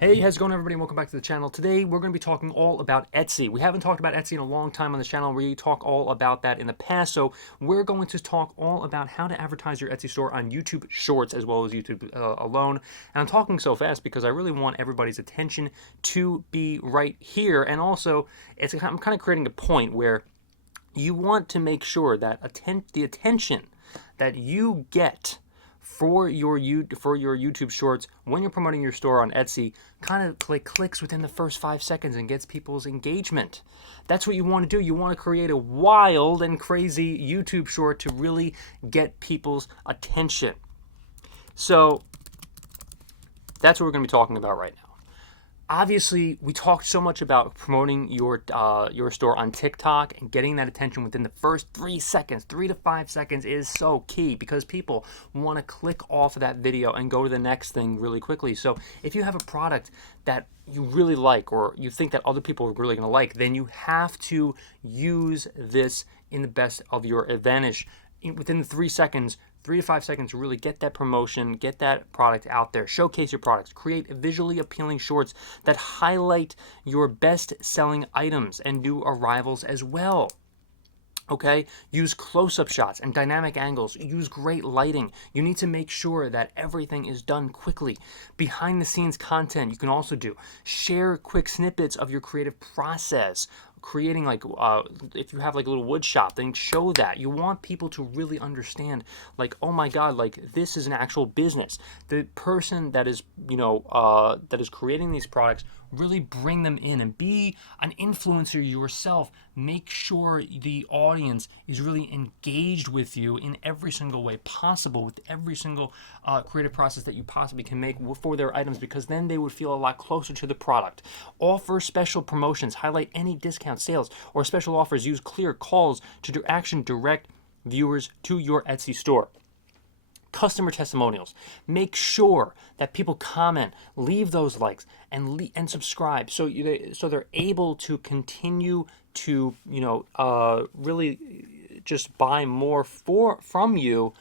Hey, how's it going, everybody? Welcome back to the channel. Today, we're going to be talking all about Etsy. We haven't talked about Etsy in a long time on this channel. We talk all about that in the past. So we're going to talk all about how to advertise your Etsy store on YouTube Shorts as well as YouTube alone. And I'm talking so fast because I really want everybody's attention to be right here. And also, I'm kind of creating a point where you want to make sure that the attention that you get for your YouTube Shorts when you're promoting your store on Etsy kind of clicks within the first 5 seconds and gets people's engagement. That's what you want to do. You want to create a wild and crazy YouTube short to really get people's attention. So that's what we're going to be talking about right now. Obviously, we talked so much about promoting your store on TikTok and getting that attention within the first 3 seconds. 3 to 5 seconds is so key because people want to click off of that video and go to the next thing really quickly. So if you have a product that you really like or you think that other people are really going to like, then you have to use this in the best of your advantage. Within the 3 seconds, 3 to 5 seconds, really get that promotion, get that product out there, showcase your products, create visually appealing shorts that highlight your best selling items and new arrivals as well. Okay, use close-up shots and dynamic angles. Use great lighting. You need to make sure that everything is done quickly. Behind-the-scenes content you can also do. Share quick snippets of your creative process. Creating if you have like a little wood shop, then show that. You want people to really understand, like, oh my God, like this is an actual business. The person that is, that is creating these products, really bring them in and be an influencer yourself. Make sure the audience is really engaged with you in every single way possible, with every single creative process that you possibly can make for their items, because then they would feel a lot closer to the product. Offer special promotions, highlight any discount sales or special offers. Use clear calls to action, direct viewers to your Etsy store. Customer testimonials. Make sure that people comment, leave those likes, and subscribe, so they're able to continue to really just buy more from you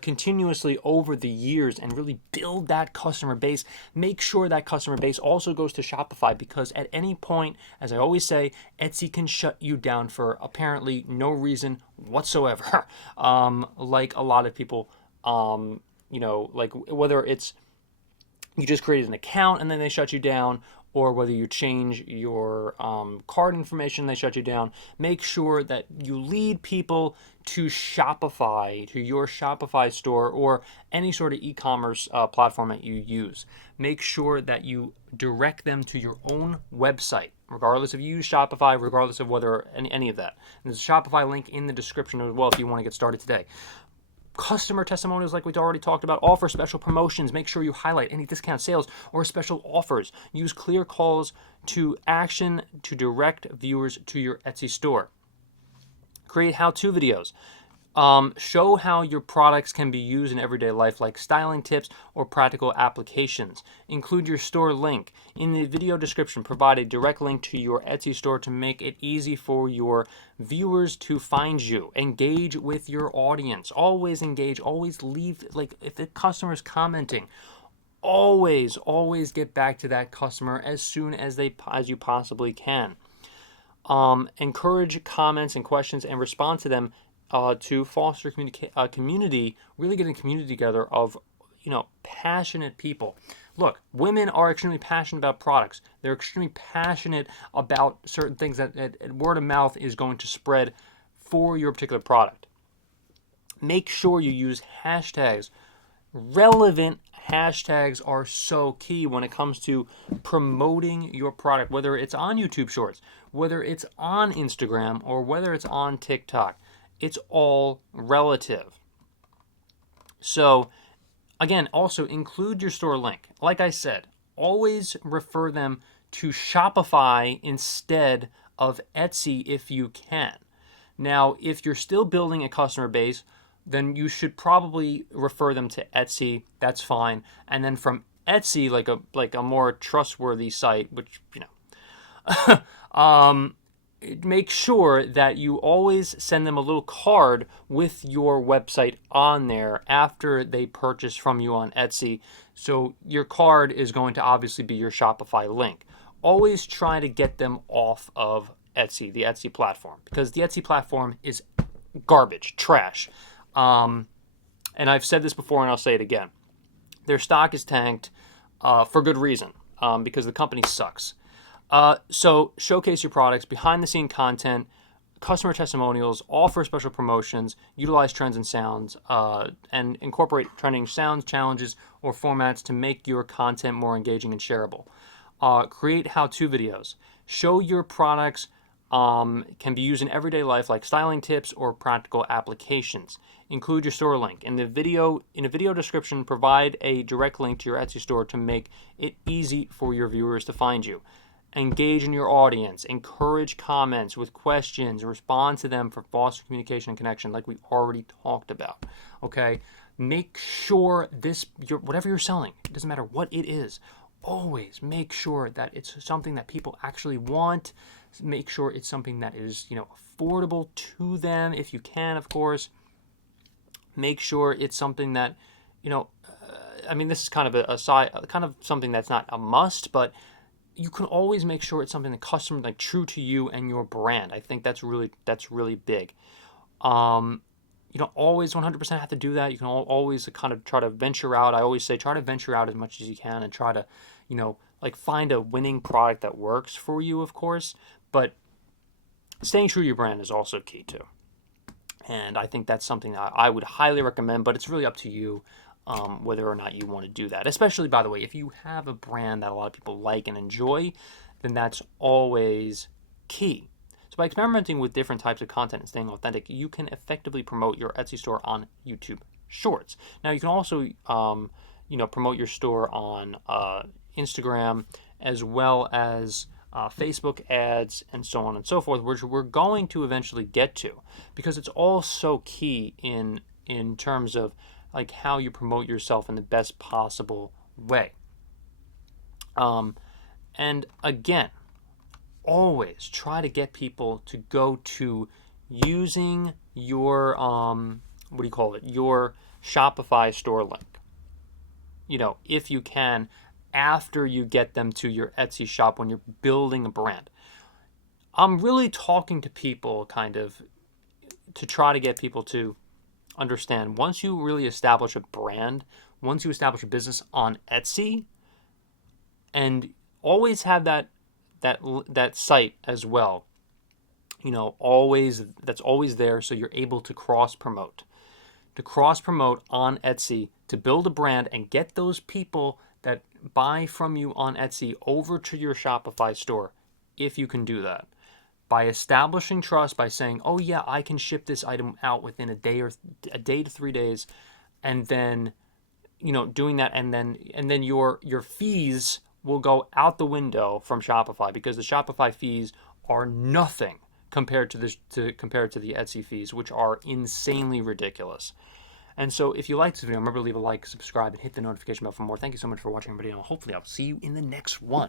continuously over the years and really build that customer base. Make sure that customer base also goes to Shopify, because at any point, as I always say, Etsy can shut you down for apparently no reason whatsoever. Like a lot of people, like whether it's you just created an account and then they shut you down, or whether you change your card information, they shut you down. Make sure that you lead people to Shopify, to your Shopify store, or any sort of e-commerce platform that you use. Make sure that you direct them to your own website, regardless if you use Shopify, regardless of whether any of that. And there's a Shopify link in the description as well if you want to get started today. Customer testimonials, like we already talked about. Offer special promotions. Make sure you highlight any discount sales or special offers. Use clear calls to action to direct viewers to your Etsy store. Create how-to videos. Show how your products can be used in everyday life, like styling tips or practical applications. Include your store link. In the video description, provide a direct link to your Etsy store to make it easy for your viewers to find you. Engage with your audience. Always engage. Always leave, like if the customer is commenting, always get back to that customer as soon as you possibly can. Encourage comments and questions and respond to them to foster community, really getting a community together of, passionate people. Look, women are extremely passionate about products. They're extremely passionate about certain things that word of mouth is going to spread for your particular product. Make sure you use hashtags. Relevant hashtags are so key when it comes to promoting your product, whether it's on YouTube Shorts, whether it's on Instagram, or whether it's on TikTok. It's all relative. So, again, also include your store link. Like I said, always refer them to Shopify instead of Etsy if you can. Now, if you're still building a customer base, then you should probably refer them to Etsy. That's fine. And then from Etsy, like a more trustworthy site, which, make sure that you always send them a little card with your website on there after they purchase from you on Etsy, So your card is going to obviously be your Shopify link. Always try to get them off of Etsy, the Etsy platform, because the Etsy platform is garbage, trash. And I've said this before and I'll say it again. Their stock is tanked for good reason, because the company sucks. So showcase your products, behind the scene content, customer testimonials, offer special promotions, utilize trends and sounds, and incorporate trending sounds, challenges, or formats to make your content more engaging and shareable. Create how-to videos. Show your products can be used in everyday life, like styling tips or practical applications. Include your store link. In a video description, provide a direct link to your Etsy store to make it easy for your viewers to find you. Engage in your audience. Encourage comments with questions. Respond to them for foster communication and connection, like we already talked about. Okay? Make sure whatever you're selling, it doesn't matter what it is, always make sure that it's something that people actually want. Make sure it's something that is, affordable to them if you can, of course. Make sure it's something that, this is kind of a side, kind of something that's not a must, but you can always make sure it's something that customer, like, true to you and your brand. I think that's really big. You don't always 100% have to do that. You can always kind of try to venture out. I always say try to venture out as much as you can and try to, find a winning product that works for you, of course. But staying true to your brand is also key too. And I think that's something that I would highly recommend, but it's really up to you whether or not you want to do that. Especially, by the way, if you have a brand that a lot of people like and enjoy, then that's always key. So by experimenting with different types of content and staying authentic, you can effectively promote your Etsy store on YouTube Shorts. Now, you can also, promote your store on Instagram, as well as Facebook ads, and so on and so forth, which we're going to eventually get to, because it's all so key in terms of like how you promote yourself in the best possible way. And again, always try to get people to go to using your your Shopify store link. If you can, after you get them to your Etsy shop when you're building a brand. I'm really talking to people kind of to try to get people to understand, once you really establish a brand, once you establish a business on Etsy, and always have that site as well, that's always there, so you're able to cross promote on Etsy to build a brand and get those people that buy from you on Etsy over to your Shopify store, if you can do that. By establishing trust, by saying, oh yeah, I can ship this item out within a day to 3 days, and then, doing that, and then your fees will go out the window from Shopify, because the Shopify fees are nothing compared to the Etsy fees, which are insanely ridiculous. And so if you liked this video, remember to leave a like, subscribe, and hit the notification bell for more. Thank you so much for watching, everybody, and hopefully I'll see you in the next one.